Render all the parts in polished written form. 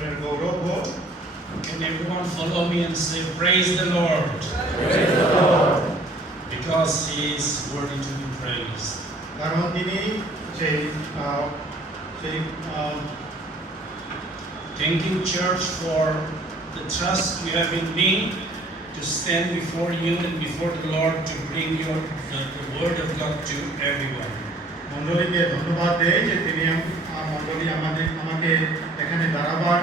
ঈশ্বরের গৌরব হোক। Can everyone follow me and say, Praise the Lord? Praise the Lord. Because He is worthy to be praised. কারণ তিনি সেই Thank you, church, for the trust you have in me to stand before you and before the Lord to bring the word of God to everyone. মণ্ডলীকে ধন্যবাদ দেই যে তিনি মণ্ডলী আমাকে এখানে দাঁড়াবার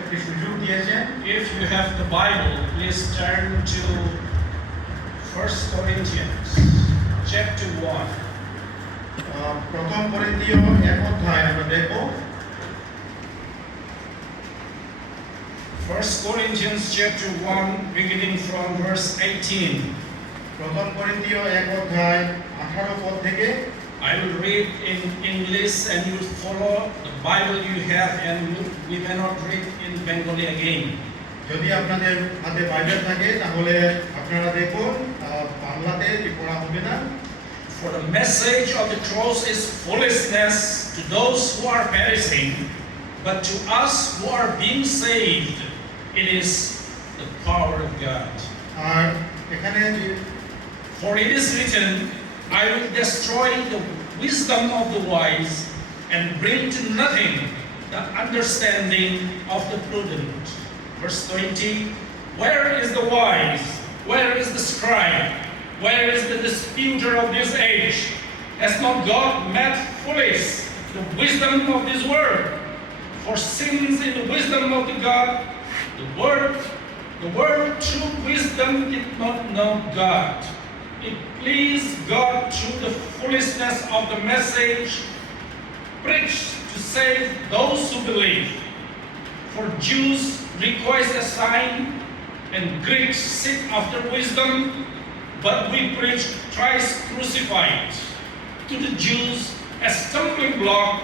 একটি সুযোগ দিয়েছেন। If you have the Bible, please turn to 1 Corinthians chapter 1. প্রথম করিন্থীয় 1 অধ্যায় আমরা দেখব। 1 Corinthians chapter 1 beginning from verse 18. প্রথম করিন্থীয় 1 অধ্যায় 18 পদ থেকে। I will read in English and you follow the Bible you have, and we cannot read in Bengali again. যদি আপনাদের হাতে বাইবেল থাকে তাহলে আপনারা দেখুন, বাংলাতে পড়া হবে না। For the message of the cross is foolishness to those who are perishing, but to us who are being saved, it is the power of God. আর এখানে For it is written, I will destroy the wisdom of the wise and bring to nothing the understanding of the prudent. Verse 20, where is the wise? Where is the scribe? Where is the disputer of this age? Has not God made foolish the wisdom of this world? For since in the wisdom of the God, the world through wisdom did not know God, it pleased God through the foolishness of the message preached to save those who believe. For Jews request a sign and Greeks seek after wisdom, but we preach Christ crucified. To the Jews a stumbling block,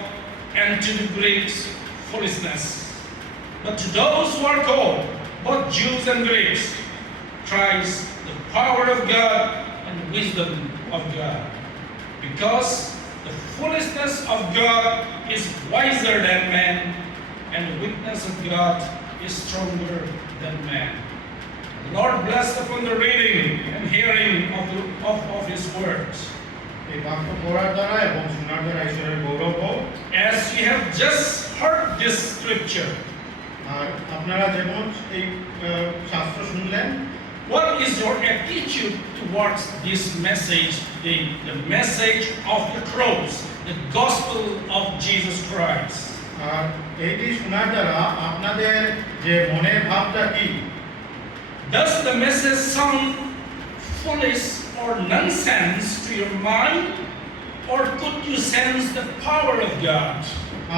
and to the Greeks foolishness. But to those who are called, both Jews and Greeks, Christ the power of God and wisdom of God. Because the foolishness of God is wiser than man, and the weakness of God is stronger than man. The Lord bless upon the reading and hearing of His words. এই বাক্য পড়ার দ্বারা এবং শোনার দ্বারা ঈশ্বরের গৌরব হোক। As you have just heard this scripture, আর আপনারা যেমন এই শাস্ত্র শুনলেন, what is your attitude towards this message, the message of the cross, the gospel of Jesus Christ? আর এইটি শোনার দ্বারা আপনাদের যে মনের ভাবটা কি? Does the message sound foolish or nonsense to your mind, or could you sense the power of God?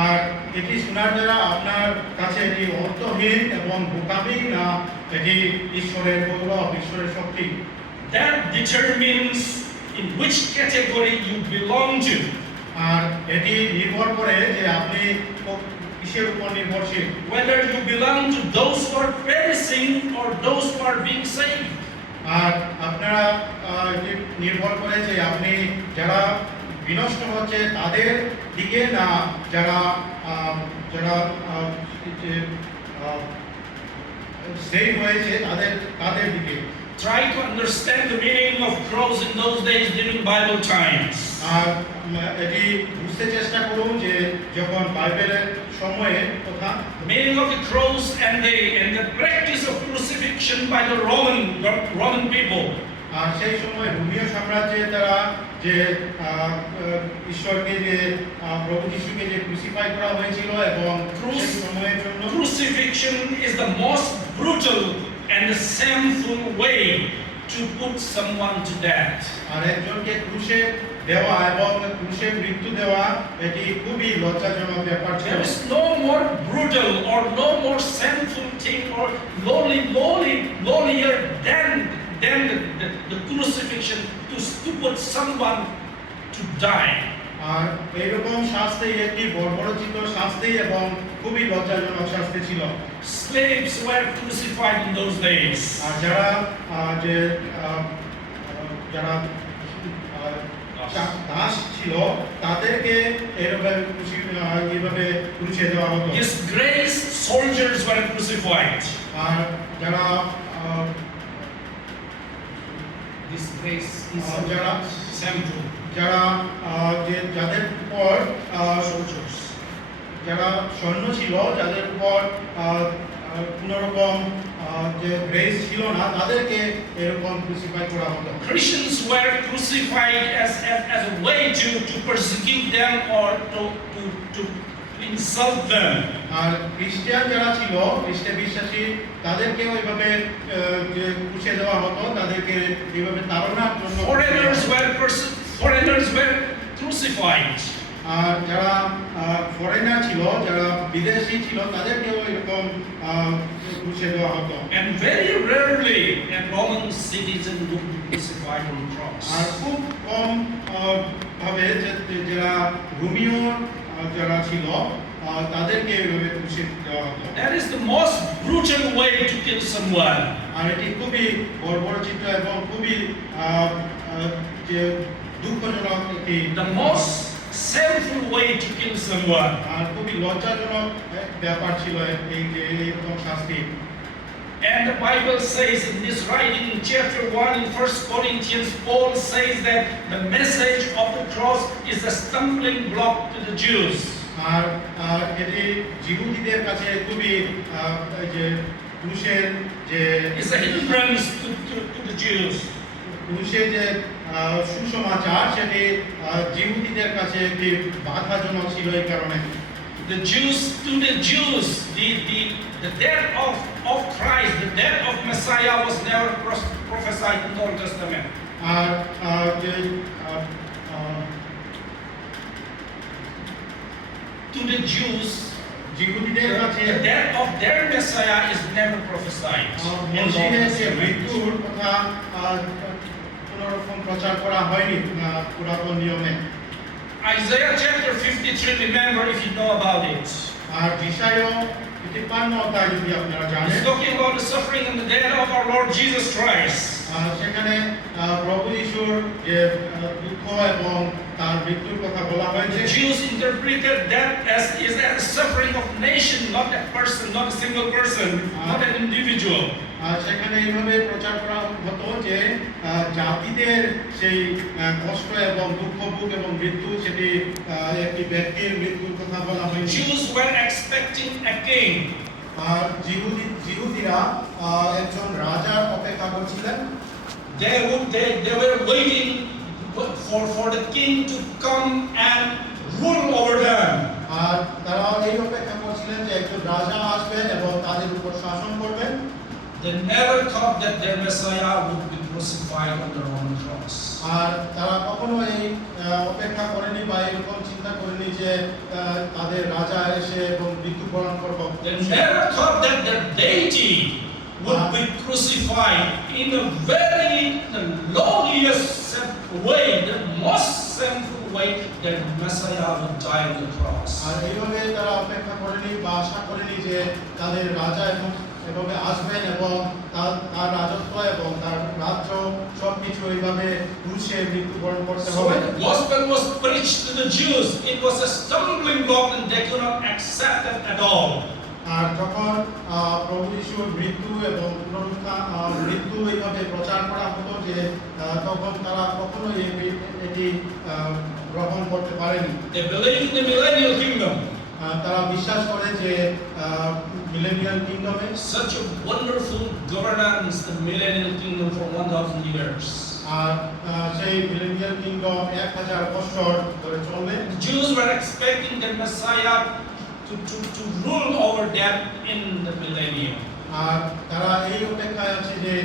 আর এটি শোনার দ্বারা আপনার কাছে এটি অর্থহীন এবং বোকামি, না এটি ঈশ্বরের গৌরব, ঈশ্বরের শক্তি? That determines in which category you belong to. আর এটি নির্ভর করে যে আপনি কিসের উপর নির্ভরশীল, Whether you belong to those who are perishing or those who are being saved. আর আপনারা এটি নির্ভর করে যে আপনি যারা বিনষ্ট হচ্ছে তাদের দিকে, না যারা যারা সেভ হয়েছে তাদের দিকে। Try to understand the meaning of cross in those days during Bible times. আর এটি বুঝতে চেষ্টা করুন যে যখন বাইবেলের সময়ে কথা, The meaning of the cross and the practice of crucifixion by the Roman people. আর সেই সময় রোমীয় সাম্রাজ্যে তারা যে ঈশ্বরকে যে প্রভু যিশুকে যে ক্রুসিফাই করা হয়েছিল, এবং সেই সময়ের জন্য Crucifixion is the most brutal and the shameful way to put someone to death. আর একজনকে ক্রুশে দেওয়া এবং ক্রুশে মৃত্যু দেওয়া এটি খুবই লজ্জাজনক ব্যাপার ছিল। There is no more brutal or no more shameful thing or lowlier than the crucifixion to put someone to die. আর এইরকম শাস্তি একটি বর্বরোচিত শাস্তি এবং খুবই লজ্জাজনক শাস্তি ছিল। Slaves were crucified in those days. আর যারা দাস ছিল তাদেরকে এইভাবে ক্রুশে দেওয়া হতো। Disgraced soldiers were crucified. আর যারা This place is যারা Samtu যারা যাদের উপর soldiers. যারা সৈন্য ছিল, যাদের উপর কোনো রকম যে গ্রেস ছিল না, তাদেরকে এরকম ক্রুসিফাই করা হতো। Christians were crucified as a way to persecute them or to insult them. আর খ্রিস্টান যারা ছিল, খ্রিস্টে বিশ্বাসী, তাদেরকে ওইভাবে যে ক্রুশে দেওয়া হতো, তাদেরকে এইভাবে তাড়নার জন্য। Foreigners were crucified. আর যারা ফরেনার ছিল, যারা বিদেশী ছিল, তাদেরকেও এরকম ক্রুশে দেওয়া হতো। And very rarely a Roman citizen would be crucified on the cross. আর খুব কম ভাবে যারা রোমীয় যারা ছিল, তাদেরকে এইভাবে ক্রুশে দেওয়া হতো। That is the most brutal way to kill someone. আর এটি খুবই বর্বরচিত এবং খুবই যে দুঃখজনক একটি, The most shameful way to kill someone. আর খুবই লজ্জাজনক ব্যাপার ছিল এই যে এরকম শাস্তি। And the Bible says in this writing in chapter 1 in 1 Corinthians, Paul says that the message of the cross is a stumbling block to the Jews. আর এটি জিহুদীদের কাছে খুবই যে ক্রুশের যে It's a hindrance to the Jews. ক্রুশের যে সুসমাচার, সেটি জিহুদীদের কাছে একটি বাধাজনক ছিল এই কারণে। The Jews, the death of Christ, the death of Messiah was never prophesied in the Old Testament. আর যে To the Jews, জিহুদীদের কাছে the death of their Messiah is never prophesied in the Old মসিহের যে Testament. মৃত্যুর কথা কোনো রকম প্রচার করা হয়নি পুরাতন নিয়মে। Isaiah chapter 53, remember if you know about it. আর যিশায়া 55 অধ্যায় যদি আপনারা জানেন, It's talking about the suffering and the death of our Lord Jesus Christ. সেখানে প্রভু যিশুর যে দুঃখ এবং তার মৃত্যুর কথা বলা হয়েছে। The Jews interpreted that as suffering of nation, not a person, not a single person, not an individual. সেখানে এইভাবে প্রচার করা হতো যে জাতিদের সেই কষ্ট এবং দুঃখ ভোগ এবং মৃত্যু, সেটি একটি ব্যক্তির মৃত্যুর কথা বলা হয়েছে। Jews were expecting a king. আর জিহুদীরা একজন রাজার অপেক্ষা করছিলেন। They were waiting for the king to come and rule over them. আর তারা এই অপেক্ষা করছিলেন যে একজন রাজা আসবেন এবং তাদের উপর শাসন করবেন। They never thought that their Messiah would be crucified on the Roman cross. আর তারা কখনো এই অপেক্ষা করেনি বা এরকম চিন্তা করেনি যে তাদের রাজা এসে এবং মৃত্যুবরণ করবে। They never thought that their deity would be crucified in a very lowliest way, the most sinful way, that Messiah would die on the cross. আর এইভাবে তারা অপেক্ষা করেনি বা আশা করেনি যে তাদের রাজা এভাবে আসবেন এবং তার রাজত্ব এবং তার রাজ্য সবকিছু এইভাবে ক্রুশে মৃত্যুবরণ করতে So হবে। when the gospel was preached to the Jews, it was a stumbling block and they could not accept it at all. আর যখন প্রভু যিশুর মৃত্যু এবং পুনরুত্থান মৃত্যু এইভাবে প্রচার করা হতো যে তখন তারা কখনোই এটি গ্রহণ করতে পারেনি। They believe in the millennial kingdom. তারা বিশ্বাস করে যে millennial কিংডমে Such a wonderful governance, the millennial kingdom for 1000 years. আর সেই মিলেনিয়াল কিংডম 1000 বছর ধরে চলবে। The Jews were expecting the Messiah to rule over them in the millennium. আর তারা এই অপেক্ষায় আছে যে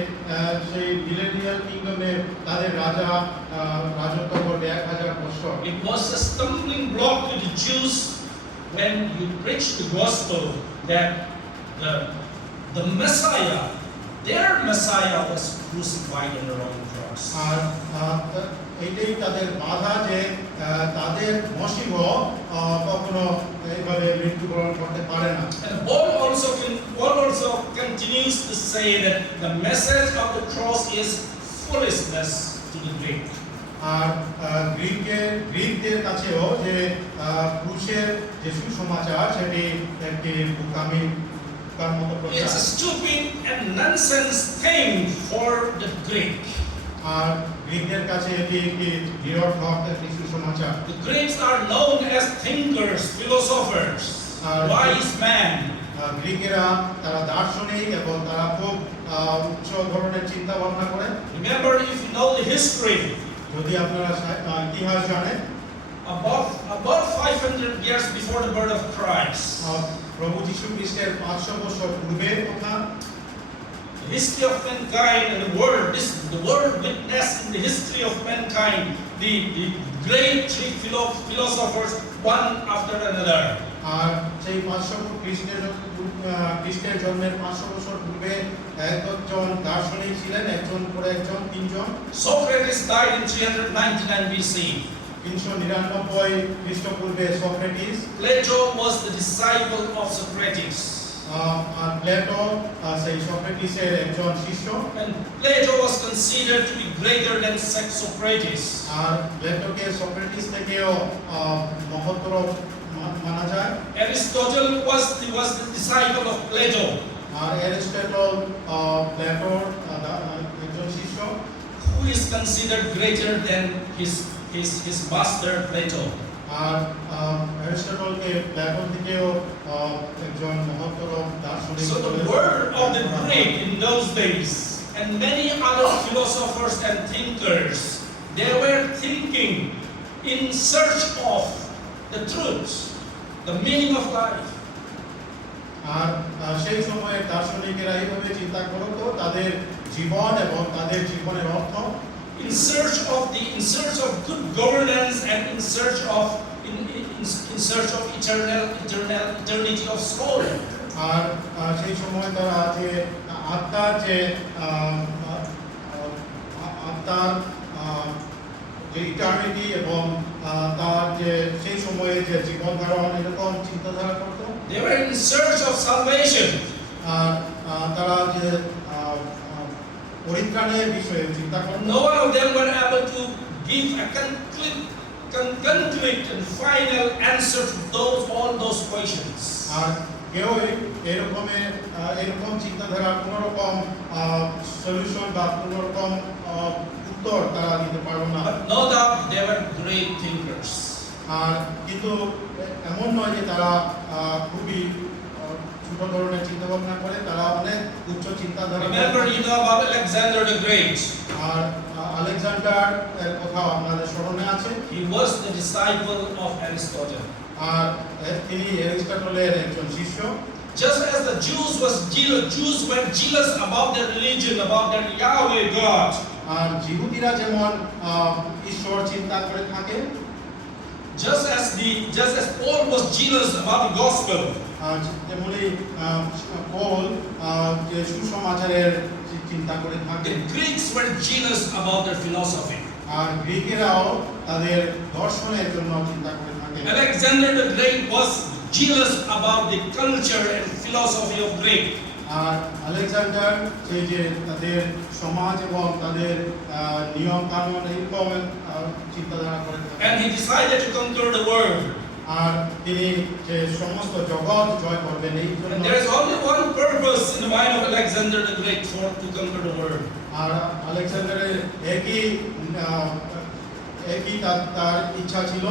সেই মিলেনিয়াল কিংডমে তাদের রাজা রাজত্ব করবে 1000 বছর। It was a stumbling block to the Jews when you preach the gospel that the Messiah, their Messiah, was crucified on the Roman cross. আর এইটাই তাদের বাধা যে তাদের মসিহ কখনো এইভাবে মৃত্যুবরণ করতে পারে না। And Paul also continues to say that the message of the cross is foolishness to the Greek. আর গ্রিকদের কাছেও যে ক্রুশের যে সুসমাচার, সেটি একটি বোকামি তার মতো প্রচার। It's a stupid and nonsense thing for the Greek. আর গ্রিকদের কাছে এটি একটি নিরর্থক একটি সুসমাচার। The Greeks are known as thinkers, philosophers, wise men. গ্রিকেরা তারা দার্শনিক এবং তারা খুব উচ্চ ধরনের চিন্তা ভাবনা করে। Remember, if you know the history, যদি আপনারা ইতিহাস জানেন, about 500 years before the birth of Christ, প্রভু যীশু খ্রিস্টের 500 বছর পূর্বের কথা, the history of mankind and the world witnessed in the history of mankind the great three philosophers, one after another. আর সেই 500 খ্রিস্টের জন্মের 500 বছর পূর্বে একজন দার্শনিক ছিলেন, একজন পরে একজন, তিনজন। Socrates died in 399 BC. 399 খ্রিস্টপূর্বে Socrates. Plato was the disciple of Socrates. আর প্লেটো সেই সক্রেটিসের একজন শিষ্য। And Plato was considered to be greater than Socrates. আর প্লেটোকে সক্রেটিস থেকেও মহত্তর মানা যায়। Aristotle was the disciple of Plato. আর অ্যারিস্টটল প্লেটোর একজন শিষ্য। Who is considered greater than his master Plato? R অ্যারিস্টটলকে Plato থেকেও একজন মহত্তর দার্শনিক। So the word of the Greek in those days and many other philosophers and thinkers, they were thinking in search of the truth, the meaning of life. আর সেই সময়ে দার্শনিকেরা এইভাবে চিন্তা করতো তাদের জীবন এবং তাদের জীবনের অর্থ। In search of good governance and in search of eternity of soul. আর সেই সময় তারা যে আত্মার যে ইটার্নিটি এবং তার যে সেই সময়ে যে জীবন ধারণ এরকম চিন্তাধারা করতো। They were in search of salvation. আর তারা যে পরিত্রাণের বিষয়ে চিন্তা করতো। No one of them were able to give a concrete and final answer to all those questions. আর কেউ এরকম চিন্তাধারা কোনো রকম সলিউশন বা কোনো রকম উত্তর তারা দিতে পারলো না। But no doubt they were great thinkers. আর কিন্তু এমন নয় যে তারা খুবই ছোট ধরনের চিন্তা ভাবনা করে, তারা অনেক উচ্চ চিন্তাধারা। Remember, you know about Alexander the Great. আর আলেকজান্ডার এর কথা আপনাদের স্মরণে আছে। He was the disciple of Aristotle. আর তিনি অ্যারিস্টটলের একজন শিষ্য। Just as the Jews were jealous about their religion, about their Yahweh God. আর জিহুদিরা যেমন ঈশ্বর চিন্তা করে থাকে, just as Paul was jealous about the gospel. যেমনি পৌল যে সুসমাচারের চিন্তা করে থাকে। The Greeks were jealous about their philosophy. আর গ্রিকেরাও তাদের দর্শনের জন্য চিন্তা করে থাকে। Alexander the Great was jealous about the culture and philosophy of Greek. আর আলেকজান্ডার যে তাদের সমাজ এবং তাদের নিয়ম কানুন এইরকম চিন্তাধারা করে থাকে। And he decided to conquer the world. আর তিনি যে সমস্ত জগৎ জয় করবেন এই জন্য। And there is only one purpose in the mind of Alexander the Great to conquer the world. আর আলেকজান্ডারের একই তার ইচ্ছা ছিল,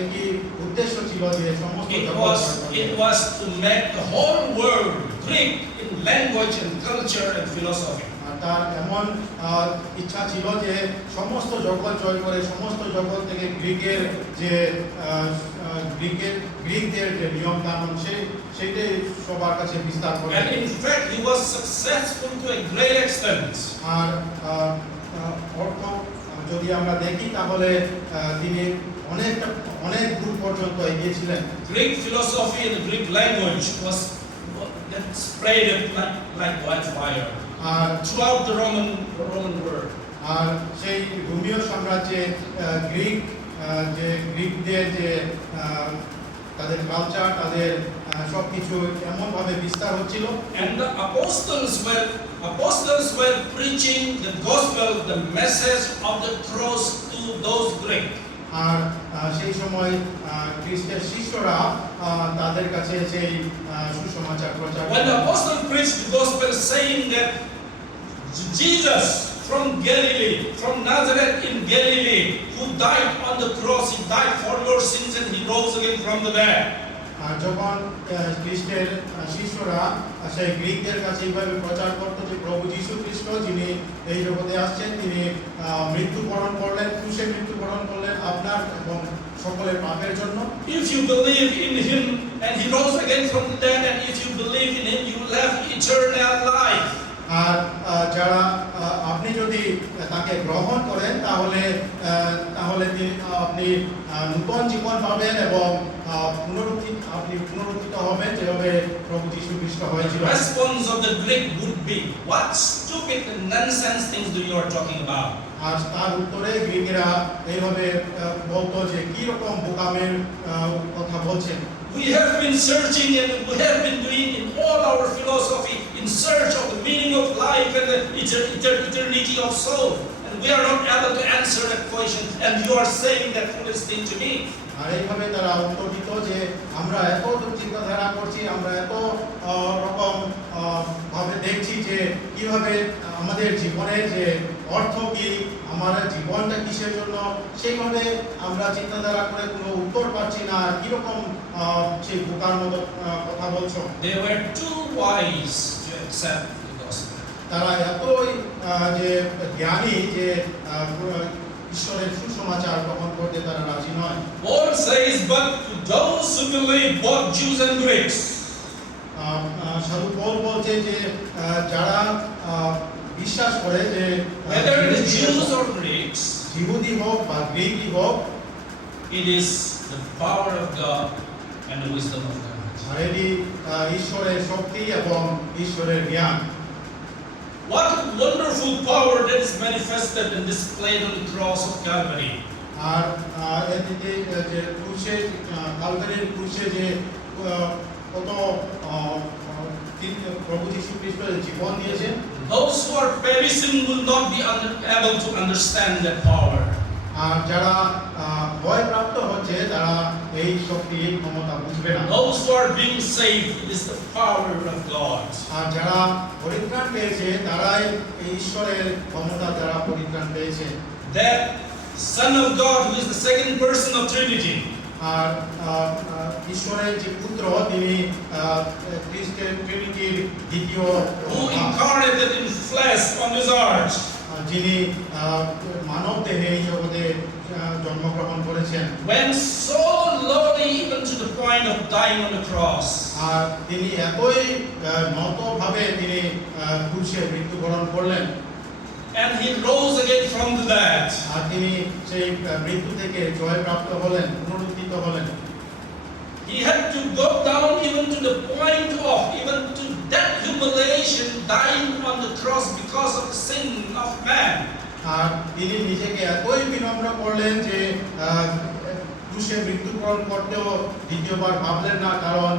একই উদ্দেশ্য ছিল যে সমস্ত জগৎ। It was to make the whole world Greek in language and culture and philosophy. তার এমন ইচ্ছা ছিল যে সমস্ত জগৎ জয় করে সমস্ত জগৎ থেকে গ্রিকের যে গ্রিকদের যে নিয়ম কানুন সেইটাই সবার কাছে বিস্তার করে। And in fact he was successful to a great extent. আর অর্থ যদি আমরা দেখি তাহলে তিনি অনেক দূর পর্যন্ত এগিয়েছিলেন। Greek philosophy and the Greek language was spread like wildfire throughout the Roman world. আর সেই রোমীয় সাম্রাজ্যে গ্রিকদের যে তাদের কালচার, তাদের সবকিছু এমন ভাবে বিস্তার হচ্ছিল। And the apostles were preaching the gospel, the message of the cross to those Greeks. আর সেই সময় খ্রিস্টের শিষ্যরা তাদের কাছে সেই সুসমাচার প্রচার When the apostle preached the gospel saying that Jesus from Galilee, from Nazareth in Galilee, who died on the cross, he died for your sins and he rose again from the dead. আর যখন খ্রিস্টের শিষ্যরা সেই গ্রিকদের কাছে এইভাবে প্রচার করতো যে প্রভু যীশু খ্রিস্ট যিনি এই জগতে আসছেন, তিনি মৃত্যুবরণ করলেন, ক্রুশে মৃত্যুবরণ করলেন আপনার এবং সকলের পাপের জন্য। If you believe in him and he rose again from the dead, and if you believe in him, you will have eternal life. আর যারা আপনি যদি তাকে গ্রহণ করেন তাহলে আপনি নূতন জীবন পাবেন এবং আপনি পুনরুত্থিত হবেন যেভাবে প্রভু যীশু খ্রিস্ট হয়েছিল। The response of the Greek would be, what stupid and nonsense things do you are talking about? আর তার উত্তরে গ্রিকেরা এইভাবে বলতো যে কি রকম বোকামের কথা বলছেন। We have been searching and we have been doing in all our philosophy in search of the meaning of life and the eternity of soul, and we are not able to answer that question, and you are saying that foolish thing to me. আর এইভাবে তারা উত্তর দিত যে আমরা এত চিন্তাধারা করছি, আমরা এত রকম ভাবে দেখছি যে কিভাবে আমাদের জীবনের যে অর্থ কি, আমাদের জীবনটা কিসের জন্য, সেইভাবে আমরা চিন্তাধারা করে কোনো উত্তর পাচ্ছি না। আর কিরকম সেই বোকার মতো কথা বলছো। They were too wise to accept the gospel. তারা এতই যে জ্ঞানী যে ঈশ্বরের সুসমাচার গ্রহণ করতে তারা রাজি নয়। Paul says, but to those who believe, both Jews and Greeks. সাধু পৌল বলছে যে যারা বিশ্বাস করে যে Whether it is Jews or Greeks, ইহুদি হোক বা গ্রিকই হোক, it is the power of God and the wisdom of God. আর এটি ঈশ্বরের শক্তি এবং ঈশ্বরের জ্ঞান। What a wonderful power that is manifested and displayed on the cross of Calvary. আর এদিকে যে ক্রুশে কালভারির ক্রুশে যে কত প্রভু যীশু খ্রিস্ট জীবন দিয়েছেন, Those who are perishing will not be able to understand that power. আর যারা ভয়প্রাপ্ত হচ্ছে তারা এই শক্তি ক্ষমতা বুঝবে না। Those who are being saved, it is the power of God. আর যারা পরিত্রাণ পেয়েছে তারাই এই ঈশ্বরের ক্ষমতা দ্বারা পরিত্রাণ পেয়েছে। That Son of God, who is the second person of Trinity, আর ঈশ্বরের যে পুত্র তিনি খ্রিস্টের ট্রিনিটির দ্বিতীয় who incarnated in flesh on this earth, যিনি মানব দেহে এই জগতে জন্মগ্রহণ করেছেন, went so lowly even to the point of dying on the cross. আর তিনি এতই নতভাবে তিনি ক্রুশে মৃত্যুবরণ করলেন, And he rose again from the dead. আর তিনি সেই মৃত্যু থেকে জয়প্রাপ্ত হলেন, পুনরুত্থিত হলেন। He had to go down even to the point of even to that humiliation, dying on the cross because of the sin of man. আর তিনি নিজেকে এতই বিনম্র করলেন যে ক্রুশে মৃত্যুবরণ করতেও দ্বিতীয়বার ভাবলেন না, কারণ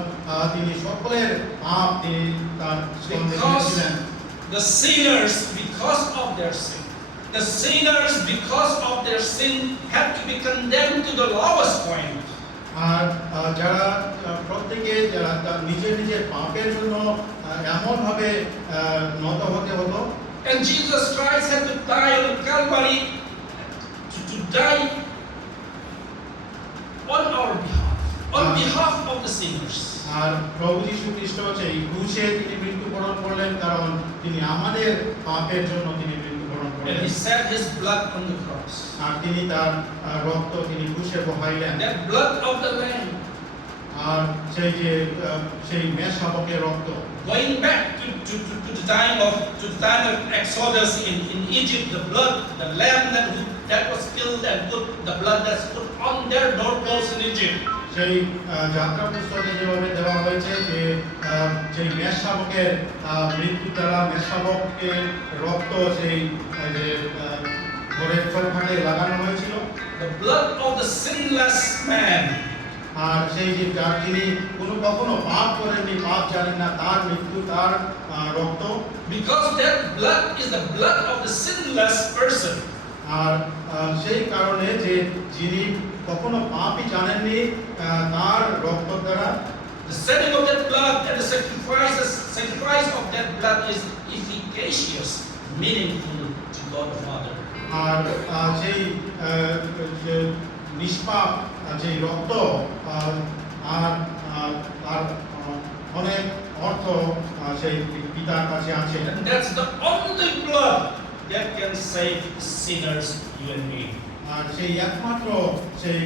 তিনি সকলের পাপ তিনি তার সঙ্গে নিয়েছিলেন। The sinners, because of their sin, the sinners, because of their sin, had to be condemned to the lowest point. আর যারা প্রত্যেকে যারা নিজের নিজের পাপের জন্য এমন ভাবে নত হতে হতো, And Jesus Christ had to die on Calvary to die on our behalf, on behalf of the sinners. আর প্রভু যীশু খ্রিস্ট হচ্ছে এই ক্রুশে তিনি মৃত্যুবরণ করলেন, কারণ তিনি আমাদের পাপের জন্য তিনি মৃত্যুবরণ And করলেন। he shed his blood on the cross. আর তিনি তার রক্ত তিনি ক্রুশে বহাইলেন। That blood of the Lamb. আর সেই মেষশাবকের রক্ত, Going back to the time of Exodus in Egypt, the blood, the lamb that was killed and put the blood that's put on their doorposts in Egypt. সেই যাত্রা পুস্তকে যেভাবে দেওয়া হয়েছে যে সেই মেষশাবকের মৃত্যু দ্বারা মেষশাবকের রক্ত সেই যে ঘরের চৌকাঠে লাগানো হয়েছিল, The blood of the sinless man. আর সেই যে যার যিনি কখনো পাপ করেননি, পাপ জানেন না, তার মৃত্যু, তার রক্ত, Because that blood is the blood of the sinless person. আর সেই কারণে যে যিনি কখনো পাপই জানেননি তার রক্ত দ্বারা The shedding of that blood and the sacrifice of that blood is efficacious, meaningful to God the Father. আর সেই যে নিষ্পাপ যে রক্ত আর তার অনেক অর্থ সেই পিতার কাছে আছে And that's the only blood that can save sinners, you and me. আর সেই একমাত্র সেই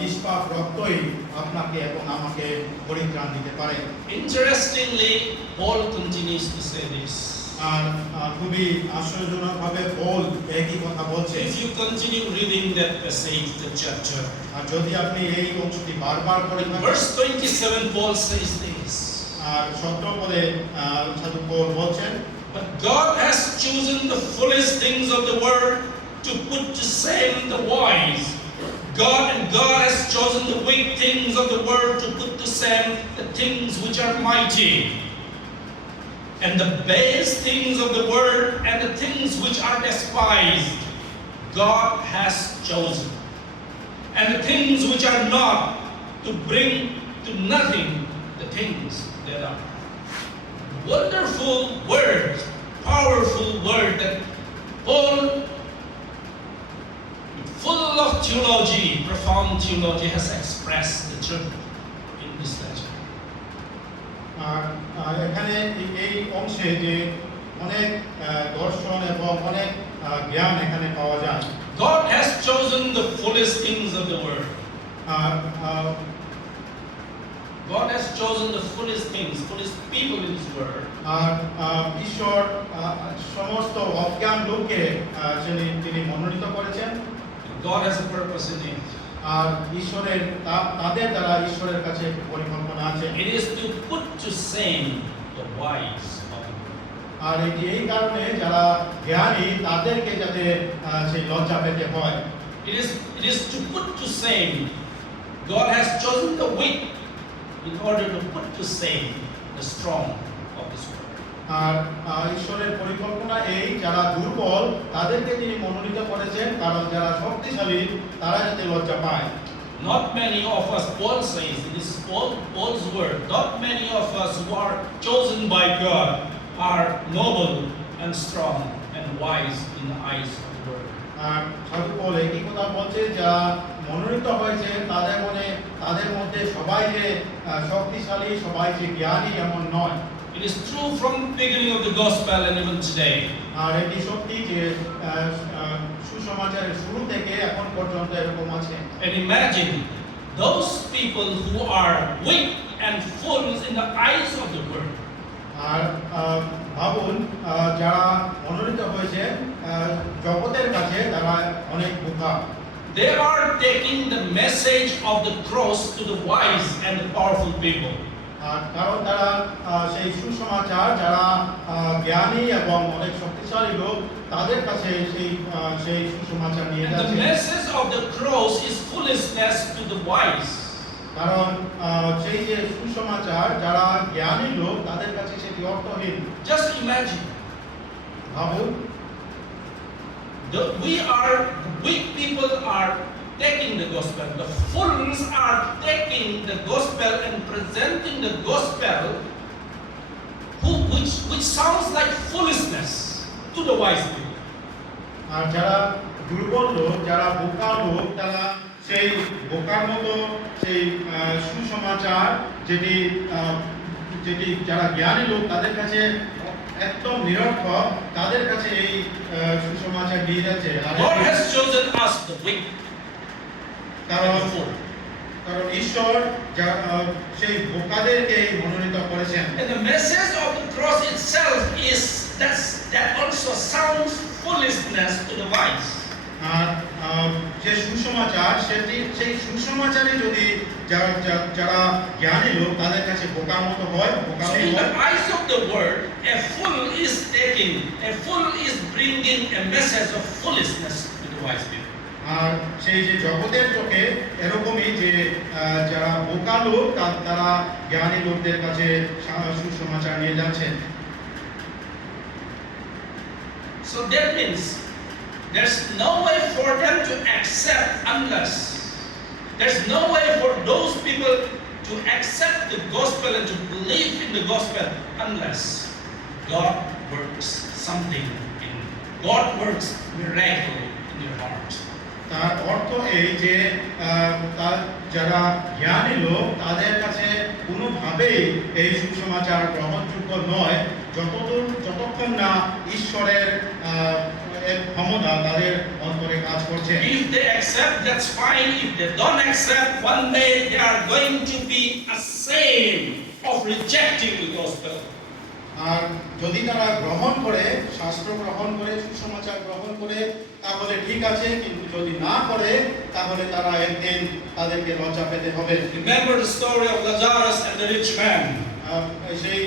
নিষ্পাপ রক্তই আপনাকে এবং আমাকে পরিত্রাণ দিতে পারে Interestingly, Paul continues to say this. আর খুবই আশ্চর্যজনকভাবে পৌল একই কথা বলছে If you continue reading that passage, the chapter, আর যদি আপনি এই অংশটি বারবার পড়ে থাকেন verse 27, Paul says this. আর 17 পদে সাধু পৌল বলছেন But God has chosen the foolish things of the world to put to shame the wise. God has chosen the weak things of the world to put to shame the things which are mighty. And the base things of the world and the things which are despised, God has chosen. And the things which are not, to bring to nothing the things that are. Wonderful word, powerful word that Paul, full of theology, profound theology, has expressed the truth in this letter. আর এখানে এই অংশে যে অনেক দর্শন এবং অনেক জ্ঞান এখানে পাওয়া যায় God has chosen the foolish things of the world. God has chosen the foolish things, foolish people in this world. আর ঈশ্বর সমস্ত অজ্ঞান লোককে তিনি মনোনীত করেছেন God has a purpose in it. আর ঈশ্বরের তাদের দ্বারা ঈশ্বরের কাছে একটি পরিকল্পনা আছে It is to put to shame the wise of the world. আর এটি এই কারণে যারা জ্ঞানী তাদেরকে যাতে সেই লজ্জা পেতে হয় It is to put to shame. God has chosen the weak in order to put to shame the strong of this world. আর ঈশ্বরের পরিকল্পনা এই যারা দুর্বল তাদেরকে তিনি মনোনীত করেছেন কারণ যারা শক্তিশালী তারা যাতে লজ্জা পায় Not many of us, Paul says, this is Paul's word, not many of us who are chosen by God are noble and strong and wise in the eyes of the world. আর সাধু Paul একই কথা বলছে যারা মনোনীত হয়েছে তাদের মধ্যে সবাই যে শক্তিশালী সবাই যে জ্ঞানী এমন নয় It is true from the beginning of the gospel and even today. আর এটি সত্যি যে সুসমাচারের শুরু থেকে এখন পর্যন্ত এরকম আছে And imagine those people who are weak and fools in the eyes of the world. আর ভাবুন যারা মনোনীত হয়েছে জগতের কাছে তারা অনেক বোকা They are taking the message of the cross to the wise and the powerful people. আর কারণ তারা সেই সুসমাচার যারা জ্ঞানী এবং অনেক শক্তিশালী লোক তাদের কাছে সেই সুসমাচার নিয়ে And the যাচ্ছে message of the cross is foolishness to the wise. কারণ সেই যে সুসমাচার যারা জ্ঞানী লোক তাদের কাছে সেটি অর্থহীন Just imagine, ভাবুন weak people are taking the gospel. The fools are taking the gospel and presenting the gospel, which sounds like foolishness to the wise people. আর যারা দুর্বল লোক যারা বোকা লোক তারা সেই বোকার মতো সেই সুসমাচার যেটি যারা জ্ঞানী লোক তাদের কাছে একদম নিরর্থক তাদের কাছে এই সুসমাচার দিয়ে যাচ্ছে God has chosen us, the weak কারণ and the fool. কারণ ঈশ্বর সেই বোকাদেরকে মনোনীত করেছেন And the message of the cross itself is that also sounds foolishness to the wise. আর যে সুসমাচার সেই সুসমাচারে যদি যারা জ্ঞানী লোক তাদের কাছে বোকার মতো হয় So বোকামি in হয় the eyes of the world, a fool is bringing a message of foolishness to the wise people. আর সেই যে জগতের চোখে এরকমই যে যারা বোকা লোক তারা জ্ঞানী লোকদের কাছে সুসমাচার নিয়ে যাচ্ছেন So that means there's no way for them to accept unless there's no way for those people to accept the gospel and to believe in the gospel unless God works something in God works miracle in your heart. তার অর্থ এই যে তার যারা জ্ঞানী লোক তাদের কাছে কোনোভাবেই এই সুসমাচার গ্রহণযোগ্য নয় যতক্ষণ না ঈশ্বরের ক্ষমতা তাদের অন্তরে কাজ করছে। If they accept, that's fine. If they don't accept, one day they are going to be ashamed of rejecting the gospel. আর যদি তারা গ্রহণ করে শাস্ত্র গ্রহণ করে সুসমাচার গ্রহণ করে তাহলে ঠিক আছে, কিন্তু যদি না করে তাহলে তারা একদিন তাদেরকে লজ্জা পেতে হবে। Remember the story of Lazarus and the rich man. সেই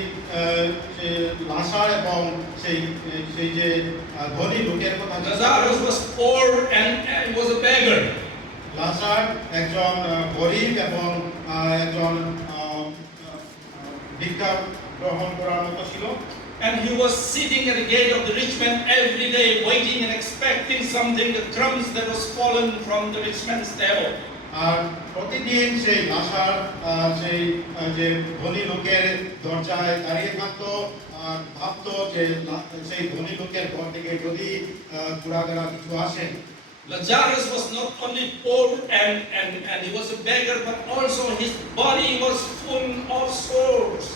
লাসার এবং সেই যে ধনী লোকের কথা। Lazarus was poor and was a beggar. লাসার একজন গরিব এবং একজন ভিক্ষা গ্রহণ করার মতো ছিল। And he was sitting at the gate of the rich man every day, waiting and expecting something, the crumbs that was fallen from the rich man's table. আর প্রতিদিন সেই লাসার সেই যে ধনী লোকের দরজায় দাঁড়িয়ে থাকতো আর ভাবতো যে সেই ধনী লোকের ঘর থেকে যদি ঘোরাঘোরা কিছু আসে। Lazarus was not only poor and he was a beggar, but also his body was full of sores.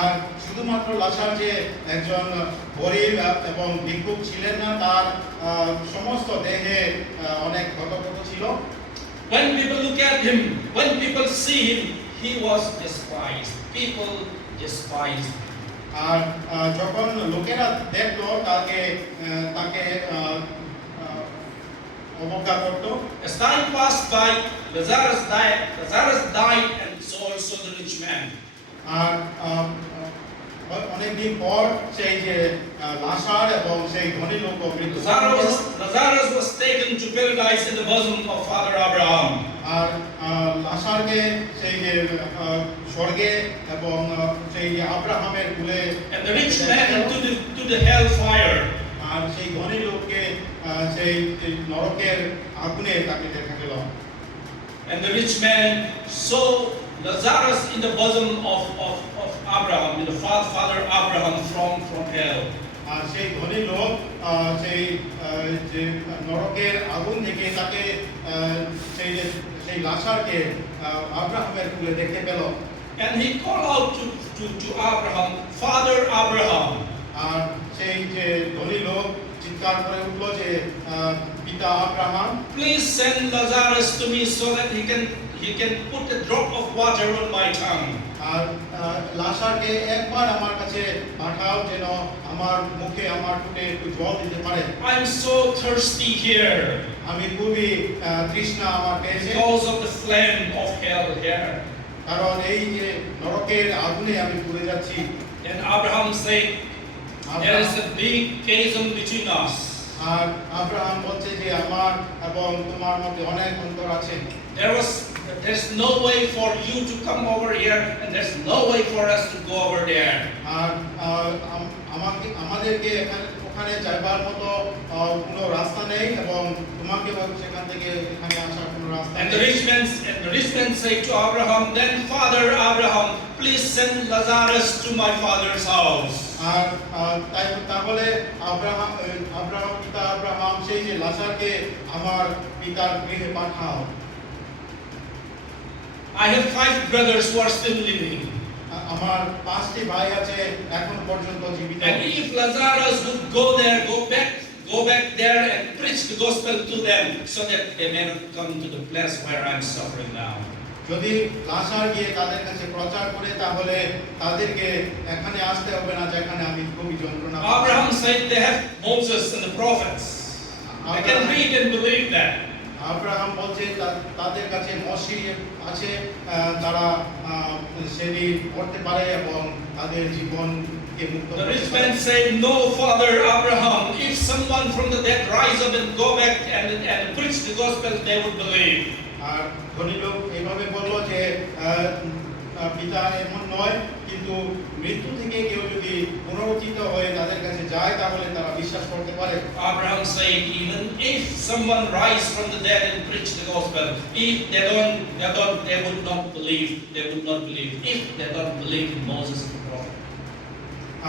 আর শুধুমাত্র লাসার যে একজন গরিব এবং ভিক্ষুক ছিলেন না, তার সমস্ত দেহে অনেক ক্ষতক্ষত ছিল। When people look at him, when people see him, he was despised. People despised him. আর যখন লোকেরা দেখলো তাকে অবজ্ঞা করতো। As time passed by, Lazarus died, and so also the rich man. আর অনেকদিন পর সেই যে লাসার এবং সেই ধনী লোক মৃত্যু। Lazarus was taken to paradise in the bosom of Father Abraham. আর লাসারকে সেই যে স্বর্গে এবং সেই যে আব্রাহামের কুলে, And the rich man to the hellfire. আর সেই ধনী লোককে সেই নরকের আগুনে তাকে দেখা গেল। And the rich man saw Lazarus in the bosom of Abraham, in the father Abraham from hell. আর সেই ধনী লোক সেই যে নরকের আগুন থেকে তাকে সেই লাসারকে আব্রাহামের কুলে দেখতে পেল। And he called out to Abraham, Father Abraham. আর সেই যে ধনী লোক চিৎকার করে উঠল যে পিতা Abraham, please send Lazarus to me so that he can put a drop of water on my tongue. আর লাসারকে একবার আমার কাছে পাঠাও যেন আমার মুখে আমার ঠোঁটে একটু জল দিতে পারে। I'm so thirsty here আমি খুবই তৃষ্ণা আমার পেয়েছে because of the flame of hell here. কারণ এই যে নরকের আগুনে আমি পুড়ে যাচ্ছি। And Abraham said, there is a big chasm between us. R Abraham বলছে যে আমার এবং তোমার মধ্যে অনেক অন্তর আছে। There's no way for you to come over here, and there's no way for us to go over there. আর আমাদেরকে ওখানে যাবার মতো কোনো রাস্তা নেই এবং তোমাকে সেখান থেকে এখানে আসার কোনো রাস্তা নেই। And the rich man said to Abraham, then Father Abraham, please send Lazarus to my father's house. আর তাহলে পিতা আব্রাহাম সেই যে লাসারকে আমার পিতার গৃহে পাঠাও। I have 5 brothers who are still living. আমার 5টি ভাই আছে এখন পর্যন্ত জীবিত। And if Lazarus would go back there and preach the gospel to them so that they may not come to the place where I'm suffering now. যদি লাসার গিয়ে তাদের কাছে প্রচার করে তাহলে তাদেরকে এখানে আসতে হবে না যেখানে আমি খুবই যন্ত্রণা পাচ্ছি। Abraham said they have Moses and the prophets. I can read and believe that. Abraham বলছে তাদের কাছে মসি আছে, তারা সেটি পড়তে পারে এবং তাদের জীবনকে মুক্ত The করতে rich পারে। man said, no, Father Abraham, if someone from the dead rise up and go back and preach the gospel, they would believe. আর ধনী লোক এইভাবে বলল যে পিতা এমন নয়, কিন্তু মৃত্যু থেকে কেউ যদি পুনরুত্থিত হয়ে তাদের কাছে যায় তাহলে তারা বিশ্বাস বিশ্বাস করতে পারে। Abraham said, even if someone rise from the dead and preach the gospel, if they would not believe. They would not believe if they don't believe in Moses and the prophet.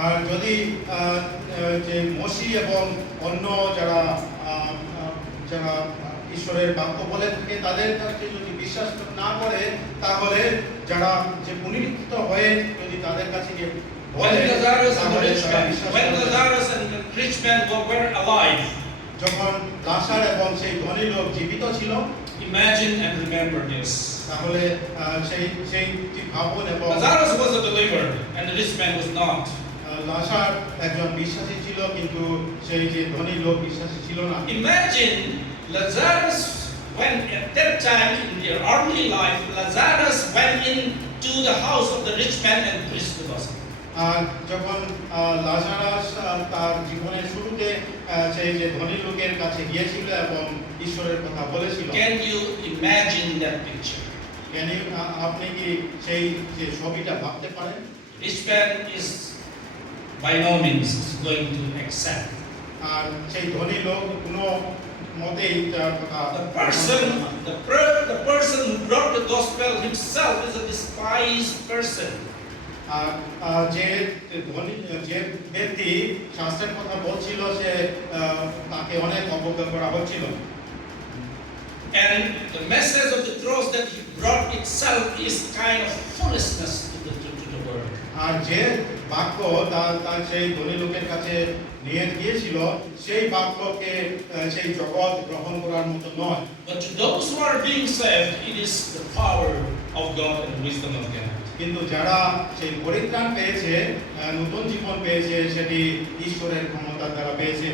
আর যদি যে মসি এবং অন্য যারা যারা ঈশ্বরের বাক্য বলে থাকে তাদের কাছে যদি বিশ্বাস না করে, তাহলে যারা যে পুনরুত্থিত হয়ে যদি তাদের কাছে গিয়ে When বলে, Lazarus and the তাহলে rich তারা man, বিশ্বাস when করবে। Lazarus and the rich man were alive, যখন লাসার এবং সেই ধনী লোক জীবিত ছিল, imagine and remember this. তাহলে সেই সেই ভাবন এবং Lazarus was a believer and the rich man was not. লাসার একজন বিশ্বাসী ছিল, কিন্তু সেই যে ধনী লোক বিশ্বাসী ছিল না। Imagine Lazarus, when at that time in their early life, Lazarus went into the house of the rich man and preached the gospel. আর যখন লাজারাস তার জীবনের শুরুতে সেই যে ধনী লোকের কাছে গিয়েছিল এবং ঈশ্বরের কথা বলেছিল, Can you imagine that picture? আপনি কি সেই যে ছবিটা ভাবতে পারেন? Rich man is by no means going to accept. আর সেই ধনী লোক কোনো মতেই তার কথা The person who brought the gospel himself is a despised person. আর যে ধনী যে ব্যক্তি শাস্ত্রের কথা বলছিল, সে তাকে অনেক অবজ্ঞা করা হচ্ছিল। And the message of the cross that he brought itself is kind of foolishness to the world. আর যে বাক্য তার সেই ধনী লোকের কাছে নিয়ে গিয়েছিল, সেই বাক্যকে সেই জগৎ গ্রহণ করার মতো নয়। But to those who are being saved, it is the power of God and wisdom of God. কিন্তু যারা সেই পরিত্রাণ পেয়েছে, নতুন জীবন পেয়েছে, সেটি ঈশ্বরের ক্ষমতার দ্বারা পেয়েছে।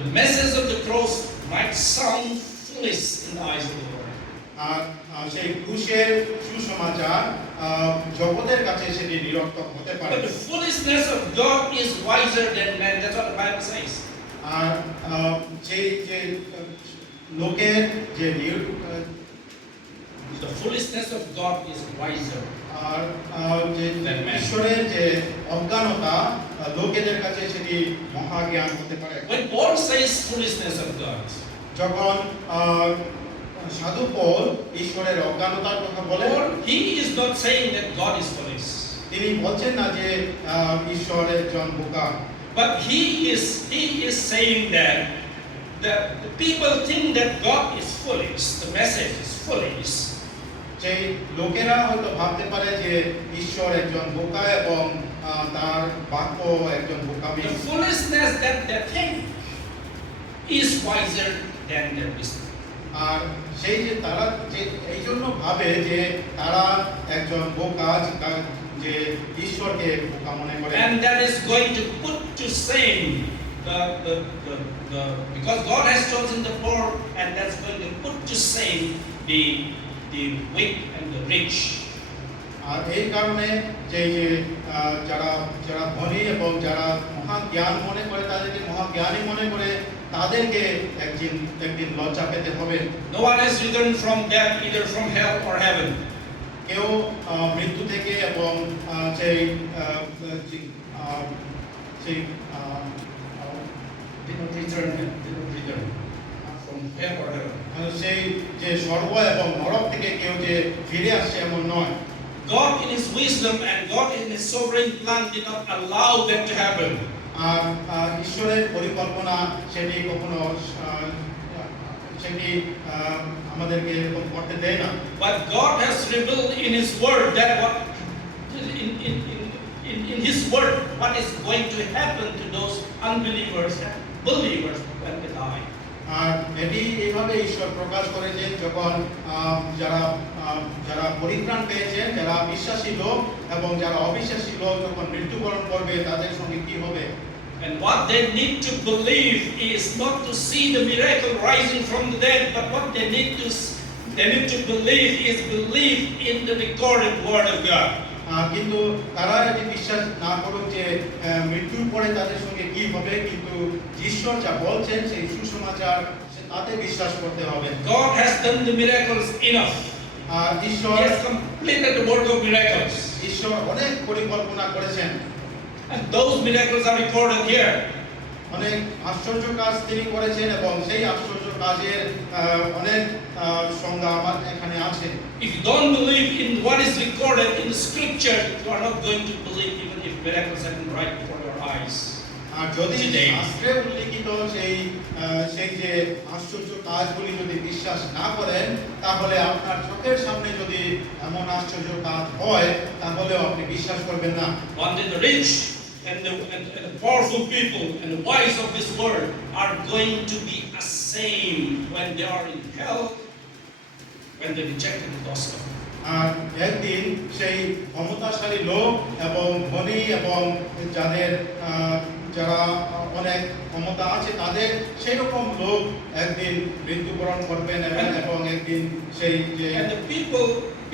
The message of the cross might sound foolish in the eyes of the world. আর সেই ক্রুশের সুসমাচার জগতের কাছে সেটি নিরর্থক হতে পারে। But the foolishness of God is wiser than man. That's what the Bible says. আর যে লোকের যে The foolishness of God is wiser. আর যে ঈশ্বরের যে অজ্ঞানতা লোকেদের কাছে সেটি মহাজ্ঞান হতে পারে। When Paul says foolishness of God, যখন সাধু পৌল ঈশ্বরের অজ্ঞানতার কথা বলেন, Paul, he is not saying that God is foolish. তিনি বলছেন না যে ঈশ্বর একজন বোকা, But he is saying that the people think that God is foolish. The message is foolish. সেই লোকেরা হয়তো ভাবতে পারে যে ঈশ্বর একজন বোকা এবং তার বাক্য একজন বোকামি। The foolishness that they think is wiser than their wisdom. আর সেই যে তারা যে এই জন্য ভাবে যে তারা একজন বোকা, যে ঈশ্বরকে বোকা মনে করে। And that is going to put to shame the because God has chosen the poor, and that's going to put to shame the weak and the rich. আর এই কারণে যে যারা যারা ধনী এবং যারা মহাজ্ঞান মনে করে, তাদেরকে মহাজ্ঞানী মনে করে, তাদেরকে একদিন লজ্জা পেতে হবে। No one has returned from death, either from hell or heaven. কেউ মৃত্যু থেকে এবং সেই সেই Did not return from hell or heaven. সেই যে স্বর্গ এবং নরক থেকে কেউ যে ফিরে আসছে এমন নয়। God in His wisdom and God in His sovereign plan did not allow that to happen. আর ঈশ্বরের পরিকল্পনা সেটি কখনো সেটি আমাদেরকে এরকম করতে দেয় না। But God has revealed in His Word that what in His Word what is going to happen to those unbelievers and believers when they die. আর এটি এইভাবে ঈশ্বর প্রকাশ করেছেন, যখন যারা যারা পরিত্রাণ পেয়েছেন, যারা বিশ্বাসী লোক এবং যারা অবিশ্বাসী লোক যখন মৃত্যুবরণ করবে, তাদের সঙ্গে কি হবে। And what they need to believe is not to see the miracle rising from the dead, but what they need to believe is believe in the recorded Word of God. কিন্তু তারা এটি বিশ্বাস না করুক যে মৃত্যুর পরে তাদের সঙ্গে কি হবে, কিন্তু ঈশ্বর যা বলছেন সেই সুসমাচার তাতে বিশ্বাস করতে হবে। God has done the miracles enough. ঈশ্বর He has completed the work of miracles. ঈশ্বর অনেক পরিকল্পনা করেছেন, And those miracles are recorded here. অনেক আশ্চর্য কাজ তিনি করেছেন এবং সেই আশ্চর্য কাজের অনেক সংজ্ঞা আমার এখানে আছে। If you don't believe in what is recorded in the scripture, you are not going to believe even if miracles happen right before your eyes. আর যদি Today. শাস্ত্রে উল্লিখিত সেই যে আশ্চর্য কাজগুলি যদি বিশ্বাস না করেন, তাহলে আপনার চোখের সামনে যদি এমন আশ্চর্য কাজ হয়, তাহলেও আপনি বিশ্বাস করবেন না। One day the rich and the powerful people and the wise of this world are going to be ashamed when they are in hell, when they rejected the gospel. আর একদিন সেই ক্ষমতাশালী লোক এবং ধনী এবং যারা অনেক ক্ষমতা আছে তাদের সেই রকম লোক একদিন মৃত্যুবরণ করবেন এবং একদিন সেই যে And the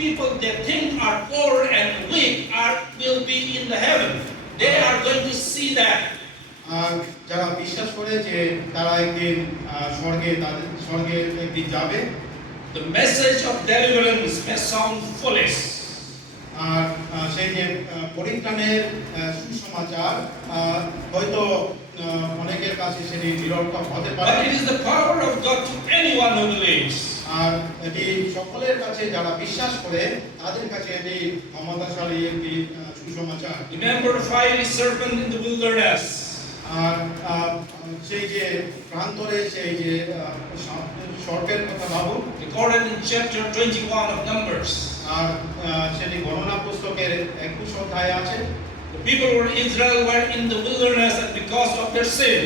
people that think are poor and weak will be in the heaven. They are going to see that. আর যারা বিশ্বাস করে যে তারা একদিন স্বর্গে একদিন যাবে। The message of deliverance may sound foolish. আর সেই যে পরিত্রাণের সুসমাচার হয়তো অনেকের কাছে সেটি নিরর্থক হতে পারে, But it is the power of God to anyone who believes. আর এটি সকলের কাছে যারা বিশ্বাস করে তাদের কাছে এটি ক্ষমতাশালী একটি সুসমাচার। Remember the fiery serpent in the wilderness. আর সেই যে প্রান্তরে সেই যে সর্পের কথা ভাবুন, Recorded in chapter 21 of Numbers. আর সেটি গণনা পুস্তকের 21 অধ্যায়ে আছে। The people of Israel were in the wilderness and because of their sin.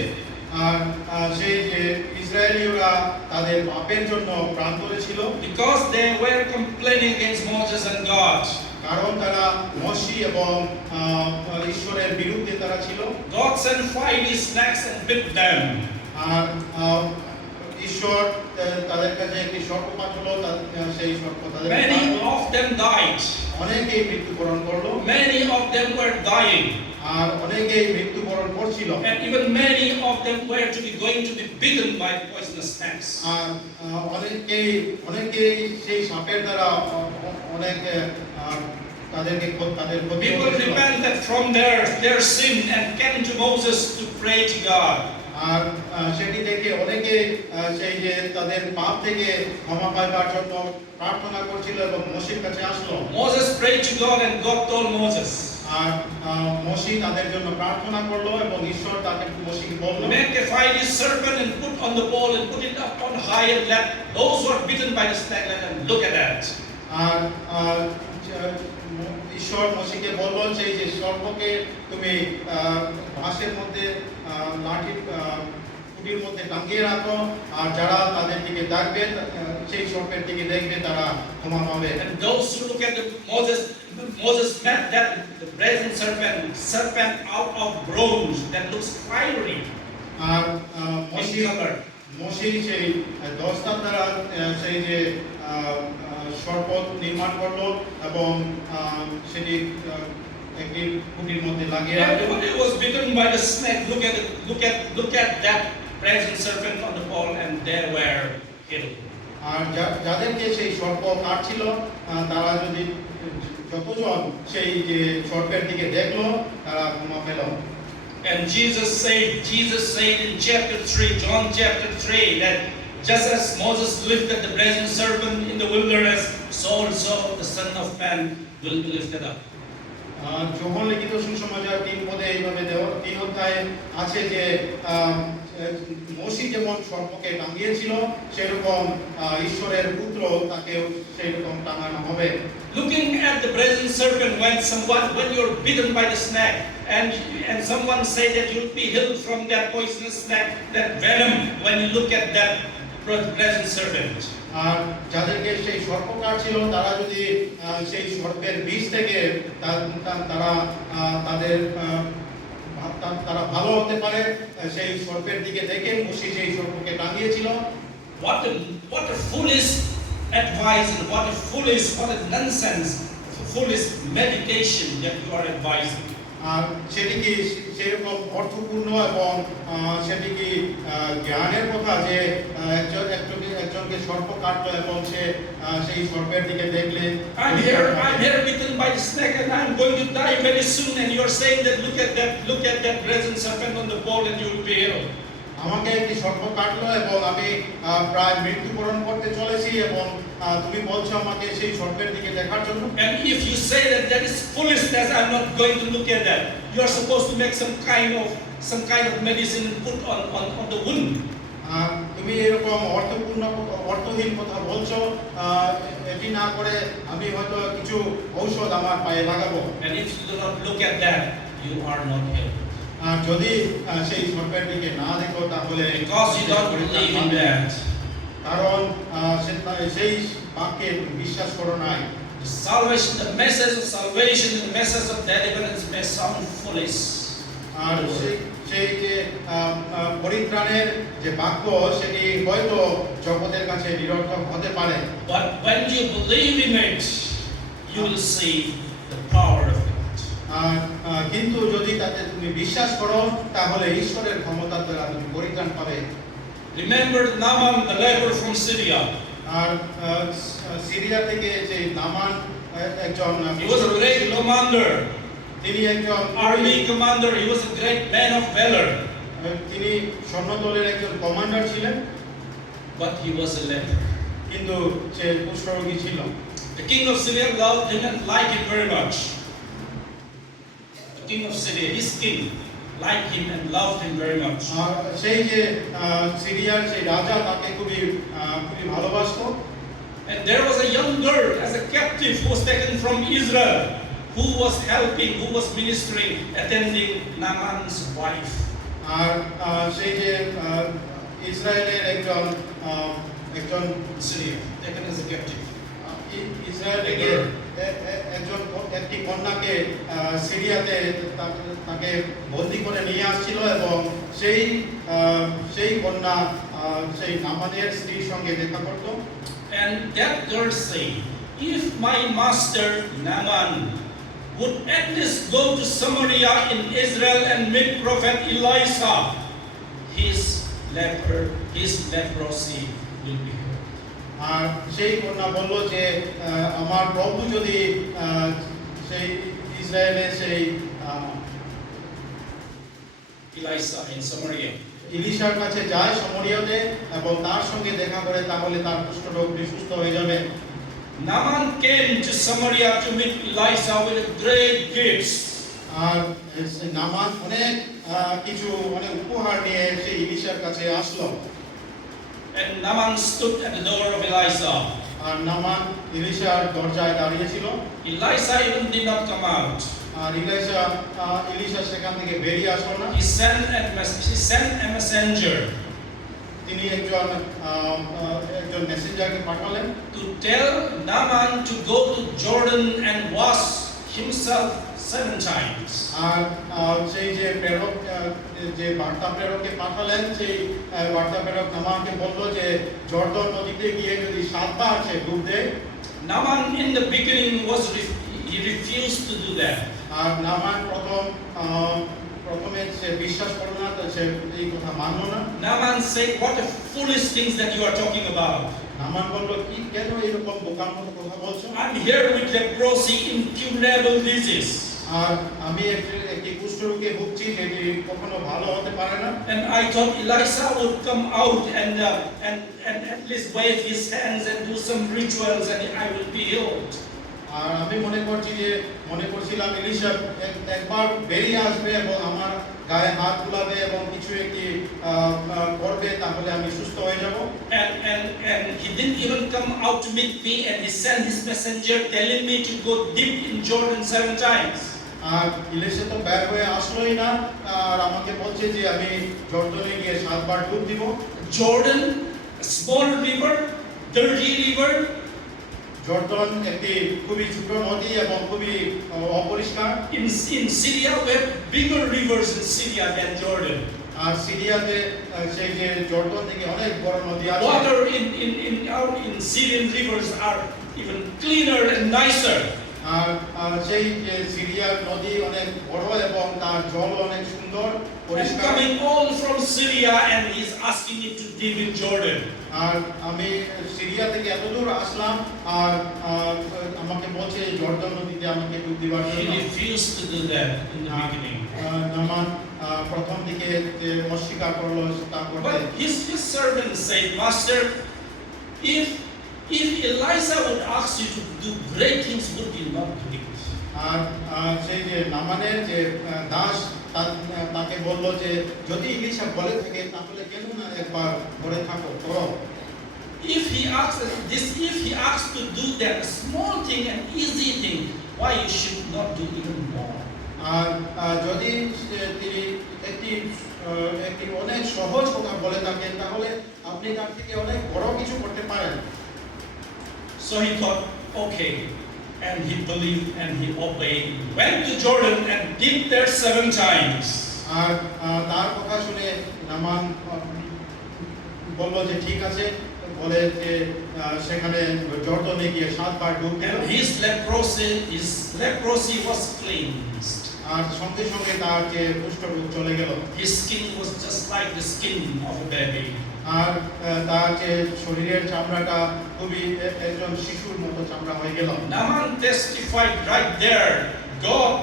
আর সেই যে ইসরায়েলীয়রা তাদের পাপের জন্য প্রান্তরে ছিল, Because they were complaining against Moses and God. কারণ তারা মোশে এবং ঈশ্বরের বিরুদ্ধে তারা ছিল। God sent fiery snakes and bit them. আর ঈশ্বর তাদের কাছে একটি সর্প পাঠালো, সেই সর্প তাদের Many of them died. অনেকেই মৃত্যুবরণ করলো, Many of them were dying. আর অনেকেই মৃত্যুবরণ করছিল, And even many of them were going to be bitten by poisonous snakes. আর অনেকেই সেই সাপের দ্বারা অনেক তাদের ক্ষতি People হয়েছিল। repented from their sin and came to Moses to pray to God. আর সেটি দেখে অনেকে সেই যে তাদের পাপ থেকে ক্ষমা পাইবার জন্য প্রার্থনা করছিল এবং মোশের কাছে আসলো। Moses prayed to God and God told Moses, আর মোশে তাদের জন্য প্রার্থনা করলো এবং ঈশ্বর তাকে মোশেকে বলল, make a fiery serpent and put on the pole and put it up on high and let those who are bitten by the snake let them look at that. আর ঈশ্বর মোশেকে বলল, সেই যে সর্পকে তুমি বাঁশের মধ্যে লাঠির খুঁটির মধ্যে টাঙিয়ে রাখো, আর যারা তাদের দিকে দেখবে সেই সর্পের দিকে দেখবে তারা ক্ষমা পাবে। And those who look at Moses met that the brazen serpent out of bronze that looks fiery আর in color. মোশে সেই দস্তার দ্বারা সেই যে সর্প নির্মাণ করলো এবং সেটি একটি খুঁটির মধ্যে লাগিয়ে রাখলো। Everybody was bitten by the snake. Look at that brazen serpent on the pole, and they were killed. আর যাদেরকে সেই সর্প কাটছিল তারা যতজন সেই যে সর্পের দিকে দেখলো তারা ক্ষমা পেল। And Jesus said in chapter 3, John chapter 3, that just as Moses lifted the brazen serpent in the wilderness, so also the Son of Man will be lifted up. যোহন লিখিত সুসমাচার 3 পদে এইভাবে 3 অধ্যায়ে আছে যে মোশে যেমন সর্পকে টাঙিয়েছিল সেরকম ঈশ্বরের পুত্র তাকে সেইরকম টাঙানো হবে। Looking at the brazen serpent, when you're bitten by the snake, and someone say that you'll be healed from that poisonous snake, that venom, when you look at that brazen serpent. আর যাদেরকে সেই সর্প কাটছিল তারা যদি সেই সর্পের বিষ থেকে তারা ভালো হতে পারে, সেই সর্পের দিকে দেখে মোশে সেই সর্পকে টাঙিয়েছিল। What a foolish advice and what a nonsense, foolish meditation that you are advising. আর সেটি কি সেরকম অর্থপূর্ণ এবং সেটি কি জ্ঞানের কথা যে একজনকে সর্প কাটলো এবং সেই সর্পের দিকে দেখলে I'm here bitten by the snake and I'm going to die very soon, and you're saying that look at that brazen serpent on the pole and you will be healed. আমাকে একটি সর্প কাটলো এবং আমি প্রায় মৃত্যুবরণ করতে চলেছি এবং তুমি বলছো আমাকে সেই সর্পের দিকে দেখার জন্য। And if you say that that is foolishness, I'm not going to look at that. You are supposed to make some kind of medicine and put on the wound. তুমি এরকম অর্থহীন কথা বলছো, এটি না করে আমি হয়তো কিছু ঔষধ আমার পায়ে লাগাবো। And if you do not look at that, you are not healed. আর যদি সেই সর্পের দিকে না দেখো তাহলে Because you don't believe in that. কারণ সেই বাক্যে বিশ্বাস করো নাই। The salvation, the message of salvation, the message of deliverance may sound foolish. আর সেই যে পরিত্রাণের যে বাক্য সেটি হয়তো জগতের কাছে নিরর্থক হতে পারে, But when you believe in it, you will see the power of God. কিন্তু যদি তাতে তুমি বিশ্বাস করো তাহলে ঈশ্বরের ক্ষমতার দ্বারা তুমি পরিত্রাণ পাবে। Remember Naaman, the leper from Syria. আর সিরিয়া থেকে যে নামান একজন He was a great commander, তিনি একজন army commander. He was a great man of valor, তিনি সৈন্যদলের একজন কমান্ডার ছিলেন, but he was a leper. কিন্তু সে কুষ্ঠরোগী ছিল। The king of Syria loved him and liked him very much. The king of Syria, his king, liked him and loved him very much. আর সেই যে সিরিয়ার সেই রাজা তাকে খুবই ভালোবাসতো। And there was a young girl as a captive who was taken from Israel, who was helping, who was ministering, attending Naaman's wife. আর সেই যে ইসরায়েলের একজন Syria, taken as a captive. Israel থেকে একটি কন্যাকে সিরিয়াতে তাকে বন্দী করে নিয়ে আসছিল এবং সেই কন্যা সেই নামানের স্ত্রীর সঙ্গে দেখা করত। And that girl said, if my master Naaman would at least go to Samaria in Israel and meet prophet Elisha, his leprosy will be healed. আর সেই কন্যা বলল যে আমার প্রভু যদি সেই ইসরায়েলের সেই Elisha in Samaria. ইলিশার কাছে যায় সমরিয়াতে এবং তার সঙ্গে দেখা করে তাহলে তার কুষ্ঠরোগ সুস্থ হয়ে যাবে। Naaman came to Samaria to meet Elisha with great gifts. আর নামান অনেক উপহার নিয়ে সেই ইলিশার কাছে আসলো। And Naaman stood at the door of Elisha. আর নামান ইলিশার দরজায় দাঁড়িয়ে ছিল। Elisha even did not come out. আর ইলিশা সেখান থেকে বেরিয়ে আসলো না। He sent a messenger তিনি একজন মেসেঞ্জারকে পাঠালেন to tell Naaman to go to Jordan and wash himself 7 times. আর সেই যে বার্তা প্রেরককে পাঠালেন, সেই বার্তা প্রেরক নামানকে বলল যে জর্দন নদীতে গিয়ে যদি 7 বার সে ডুব দেয়। Naaman in the beginning he refused to do that. আর নামান প্রথমে সে বিশ্বাস করল না, সে এই কথা মানল না। Naaman said, what a foolish things that you are talking about. নামান বলল, কি কেন এরকম বোকার মতো কথা বলছো? I'm here with leprosy, incurable disease. আর আমি একটি কুষ্ঠরোগে ভুগছি যেটি কখনো ভালো হতে পারে না। And I thought Elisha would come out and at least wave his hands and do some rituals and I will be healed. আর আমি মনে করছিলাম ইলিশা একবার বেরিয়ে আসবে এবং আমার গায়ে হাত বুলাবে এবং কিছু একটি করবে, তাহলে আমি সুস্থ হয়ে যাব। And he didn't even come out to meet me, and he sent his messenger telling me to go deep in Jordan 7 times. আর ইলিশা তো বের হয়ে আসলোই না, আর আমাকে বলছে যে আমি জর্দনে গিয়ে 7 বার ডুব দিব। Jordan, a small river, dirty river. জর্দন একটি খুবই ছোট নদী এবং খুবই অপরিষ্কার। In Syria we have bigger rivers in Syria than Jordan. আর সিরিয়াতে সেই যে জর্দন থেকে অনেক বড় নদী আছে। Water in Syrian rivers are even cleaner and nicer. আর সেই যে সিরিয়ার নদী অনেক বড় এবং তার জল অনেক সুন্দর And পরিষ্কার। coming all from Syria and he's asking me to live in Jordan. আর আমি সিরিয়া থেকে এত দূর আসলাম আর আমাকে বলছে জর্দন নদীতে আমাকে ডুব দিবার He জন্য। refused to do that in the beginning. নামান প্রথম দিকে যে অস্বীকার করলো তা করতে। But his servant said, Master, if Elijah would ask you to do great things, would you not do it? আর সেই যে নামানের যে দাস তাকে বলল যে যদি ইলিশা বলে থাকে তাহলে কেন না একবার করে থাকো করো। If he asks to do that small thing and easy thing, why you should not do even more? আর যদি তিনি একটি অনেক সহজ কথা বলে থাকেন তাহলে আপনি তার থেকে অনেক বড় কিছু করতে পারেন। So he thought, okay, and he believed and he obeyed. Went to Jordan and dipped there 7 times. আর তার কথা শুনে নামান বলল যে ঠিক আছে, বলে যে সেখানে জর্দনে গিয়ে 7 বার ডুব দিল। And his leprosy was cleansed. আর সঙ্গে সঙ্গে তার যে কুষ্ঠরোগ চলে গেল। His skin was just like the skin of a baby. আর তার যে শরীরের চামড়াটা খুবই একজন শিশুর মতো চামড়া হয়ে গেল। Naaman testified right there, God,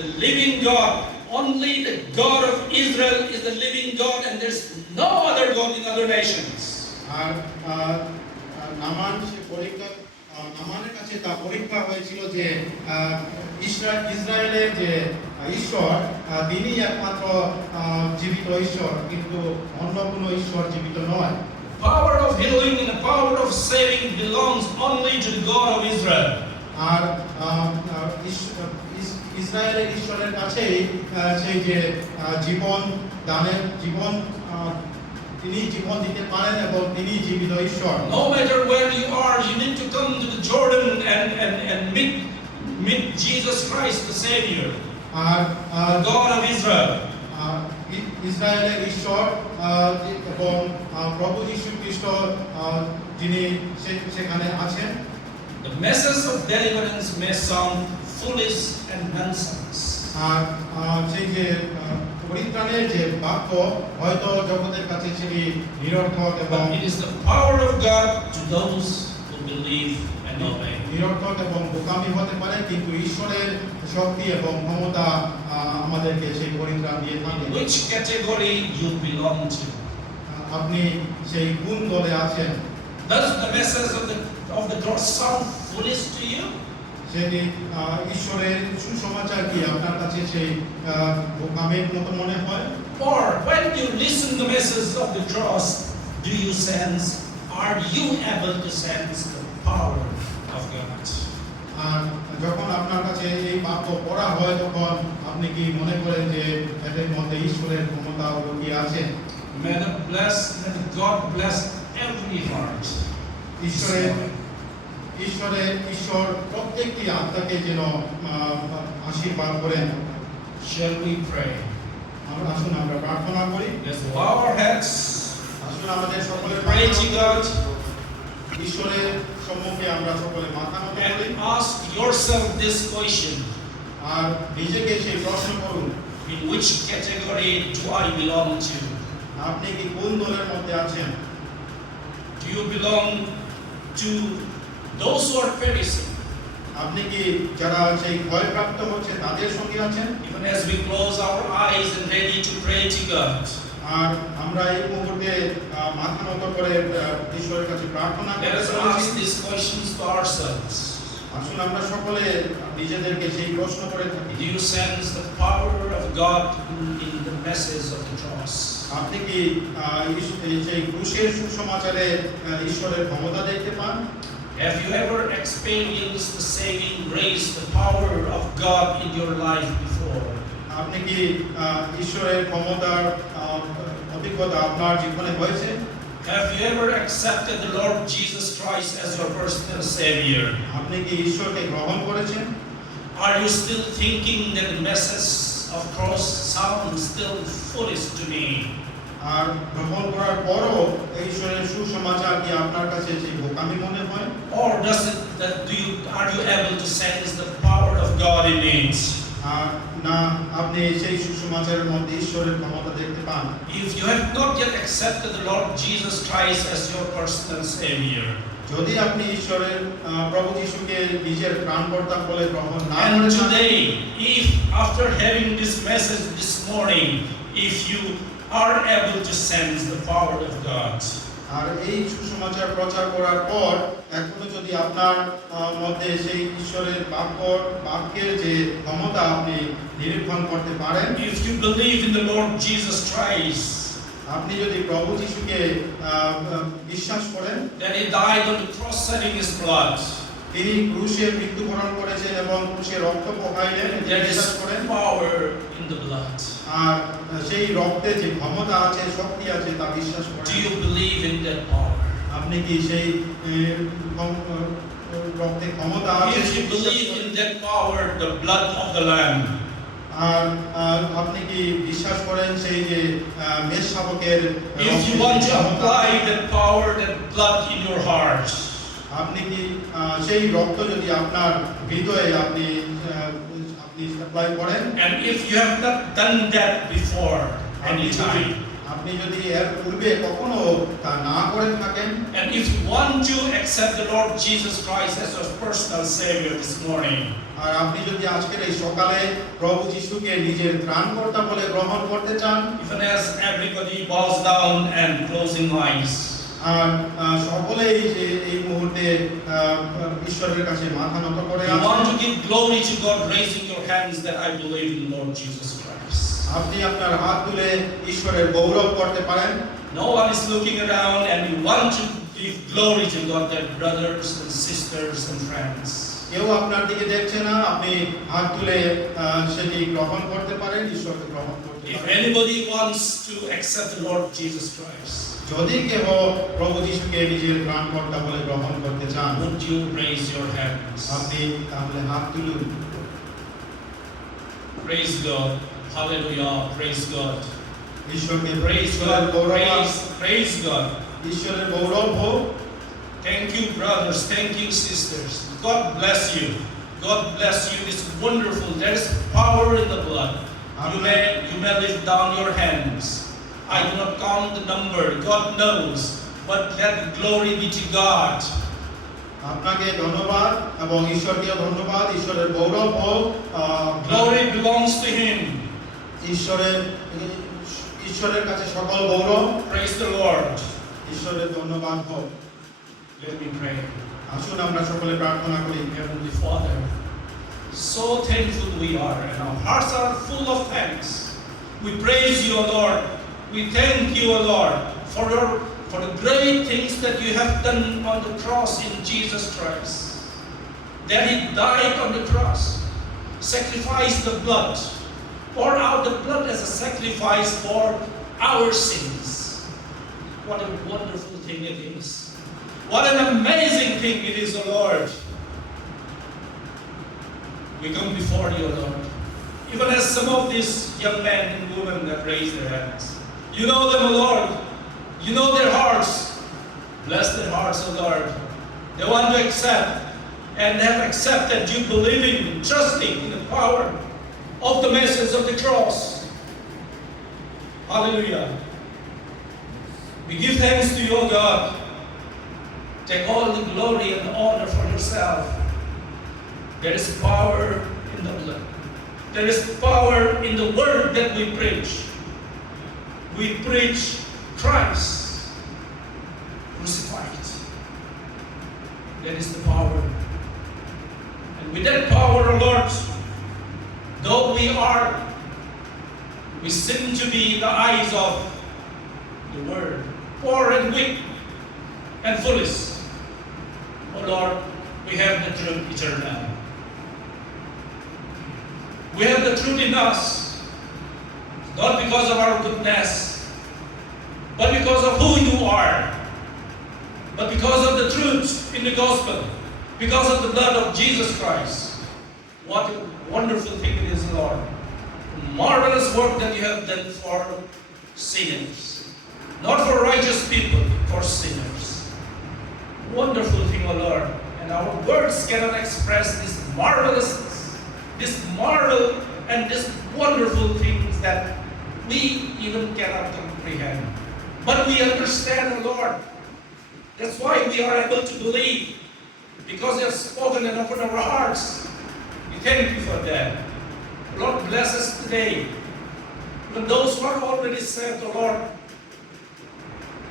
the living God, only the God of Israel is the living God, and there's no other God in other nations. আর নামান সে পরীক্ষা নামানের কাছে তা পরীক্ষা হয়েছিল যে ইসরায়েলের যে ঈশ্বর তিনি একমাত্র জীবিত ঈশ্বর, কিন্তু অন্য কোনো ঈশ্বর জীবিত নয়। Power of healing and the power of saving belongs only to the God of Israel. আর ইসরায়েলের ঈশ্বরের কাছেই সেই যে জীবন দানের জীবন তিনি জীবন দিতে পারেন এবং তিনি জীবিত ঈশ্বর। No matter where you are, you need to come to the Jordan and meet Jesus Christ, the Savior, R God of Israel. ইসরায়েলের ঈশ্বর এবং প্রভু যীশু খ্রিস্ট যিনি সেখানে আছেন। The message of deliverance may sound foolish and nonsense. আর সেই যে পরিত্রাণের যে বাক্য হয়তো জগতের কাছে সেটি নিরর্থক এবং But it is the power of God to those who believe and obey. নিরর্থক এবং বোকামি হতে পারে, কিন্তু ঈশ্বরের শক্তি এবং ক্ষমতা আমাদেরকে সেই পরিত্রাণ দিয়ে থাকে। Which category you belong to? আপনি সেই কোন দলে আছেন? Does the message of the cross sound foolish to you? সেটি ঈশ্বরের সুসমাচার কি আপনার কাছে সেই বোকামির মতো মনে হয়? Or when you listen to the message of the cross, do you sense, are you able to sense the power of God? আর যখন আপনার কাছে এই বাক্য পড়া হয় তখন আপনি কি মনে করেন যে এদের মধ্যে ঈশ্বরের ক্ষমতা লুকিয়ে আছে? May God bless every heart. ঈশ্বর প্রত্যেকটি আত্মাকে যেন আশীর্বাদ করেন। Shall we pray? আসুন আমরা প্রার্থনা করি। Let's bow our heads. আসুন আমাদের সকলের Pray to God ঈশ্বরের সম্মুখে আমরা সকলে মাথা নত করি and ask yourself this question: আর নিজেকে সেই প্রশ্ন করুন, in which category do I belong to? আপনি কি কোন দলের মধ্যে আছেন? Do you belong to those who are perishing? আপনি কি যারা সেই ভয়প্রাপ্ত হচ্ছে তাদের সঙ্গে আছেন? Even as we close our eyes and ready to pray to God, আর আমরা এই মুহূর্তে মাথা নত করে ঈশ্বরের কাছে প্রার্থনা let us করছি। ask these questions to ourselves. আসুন আমরা সকলে নিজেদেরকে সেই প্রশ্ন করে থাকি। Do you sense the power of God in the message of the cross? আপনি কি সেই ক্রুশের সুসমাচারে ঈশ্বরের ক্ষমতা দেখতে পান? Have you ever experienced the saving grace, the power of God in your life before? আপনি কি ঈশ্বরের ক্ষমতার অভিজ্ঞতা আপনার জীবনে হয়েছে? Have you ever accepted the Lord Jesus Christ as your personal Savior? আপনি কি ঈশ্বরকে গ্রহণ করেছেন? Are you still thinking that the message of cross sounds still foolish to me? আর গ্রহণ করার পরও এই ঈশ্বরের সুসমাচার কি আপনার কাছে সেই বোকামি মনে হয়? Or are you able to sense the power of God in it? আর না আপনি সেই সুসমাচারের মধ্যে ঈশ্বরের ক্ষমতা দেখতে পান? If you have not yet accepted the Lord Jesus Christ as your personal Savior, যদি আপনি ঈশ্বরের প্রভু যিশুকে নিজের প্রাণকর্তা বলে গ্রহণ না and করেন, today, if after having this message this morning, if you are able to sense the power of God. আর এই সুসমাচার প্রচার করার পর এখনো যদি আপনার মধ্যে সেই ঈশ্বরের বাক্যের যে ক্ষমতা আপনি নিরীক্ষণ করতে পারেন, If you believe in the Lord Jesus Christ, আপনি যদি প্রভু যিশুকে বিশ্বাস করেন, that He died on the cross shedding His blood, তিনি ক্রুশে মৃত্যুবরণ করেছেন এবং ক্রুশে রক্ত বহাইলেন, there বিশ্বাস is করেন, power in the blood. আর সেই রক্তে যে ক্ষমতা আছে, শক্তি আছে তা বিশ্বাস করেন। Do you believe in that power? আপনি কি সেই রক্তে ক্ষমতা আছে? If you believe in that power, the blood of the Lamb, আর আপনি কি বিশ্বাস করেন সেই যে মেষ শাবকের if you want to apply that power, that blood in your heart, আপনি কি সেই রক্ত যদি আপনার হৃদয়ে আপনি অ্যাপ্লাই করেন, and if you have not done that before any time, আপনি যদি এর পূর্বে কখনো তা না করে থাকেন, and if you want to accept the Lord Jesus Christ as your personal Savior this morning, আর আপনি যদি আজকের এই সকালে প্রভু যিশুকে নিজের ত্রাণকর্তা বলে গ্রহণ করতে চান, even as everybody bows down and closing eyes, আর সকলেই যে এই মুহূর্তে ঈশ্বরের কাছে মাথা নত করে you আছেন, want to give glory to God, raising your hands that I believe in the Lord Jesus Christ. আপনি আপনার হাত তুলে ঈশ্বরের গৌরব করতে পারেন। No one is looking around, and you want to give glory to God, dear brothers and sisters and friends. কেউ আপনার দিকে দেখছে না, আপনি হাত তুলে সেটি গ্রহণ করতে পারেন, ঈশ্বরকে গ্রহণ করতে If পারেন। anybody wants to accept the Lord Jesus Christ, যদি কেউ প্রভু যিশুকে নিজের ত্রাণকর্তা বলে গ্রহণ করতে চান, would you raise your hands? আপনি তাহলে হাত তুলুন। Praise God. Hallelujah. Praise God. ঈশ্বরকে Praise God. Praise God. ঈশ্বরের গৌরব হোক। Thank you, brothers. Thank you, sisters. God bless you. God bless you. It's wonderful. There is power in the blood. You may lift down your hands. I do not count the number. God knows. But let glory be to God. আপনাকে ধন্যবাদ এবং ঈশ্বরকে ধন্যবাদ। ঈশ্বরের গৌরব হোক। Glory belongs to Him. ঈশ্বরের কাছে সকল গৌরব। Praise the Lord. ঈশ্বরের ধন্যবাদ হোক। Let me pray. আসুন আমরা সকলে প্রার্থনা করি। Heavenly Father, so thankful we are, and our hearts are full of thanks. We praise you, O Lord. We thank you, O Lord, for the great things that you have done on the cross in Jesus Christ. That He died on the cross, sacrificed the blood, poured out the blood as a sacrifice for our sins. What a wonderful thing it is. What an amazing thing it is, O Lord. We come before you, O Lord. Even as some of these young men and women that raise their hands. You know them, O Lord. You know their hearts. Bless their hearts, O Lord. They want to accept, and they have accepted you, believing, trusting in the power of the message of the cross. Hallelujah. We give thanks to you, O God. Take all the glory and honor for yourself. There is power in the blood. There is power in the word that we preach. We preach Christ crucified. That is the power. And with that power, O Lord, though we seem to be in the eyes of the world, poor and weak and foolish, O Lord, we have the truth eternal. We have the truth in us, not because of our goodness, but because of who you are, but because of the truth in the gospel, because of the blood of Jesus Christ. What a wonderful thing it is, Lord. Marvelous work that you have done for sinners, not for righteous people, for sinners. Wonderful thing, O Lord, and our words cannot express this marvelousness, this marvel and this wonderful things that we even cannot comprehend. But we understand, O Lord. That's why we are able to believe, because you have spoken and opened our hearts. We thank you for that. Lord, bless us today. But those who are already saved, the Lord,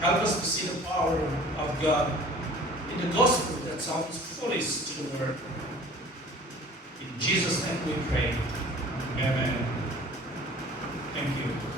help us to see the power of God in the gospel that sounds foolish to the world. In Jesus' name we pray. Amen. Thank you.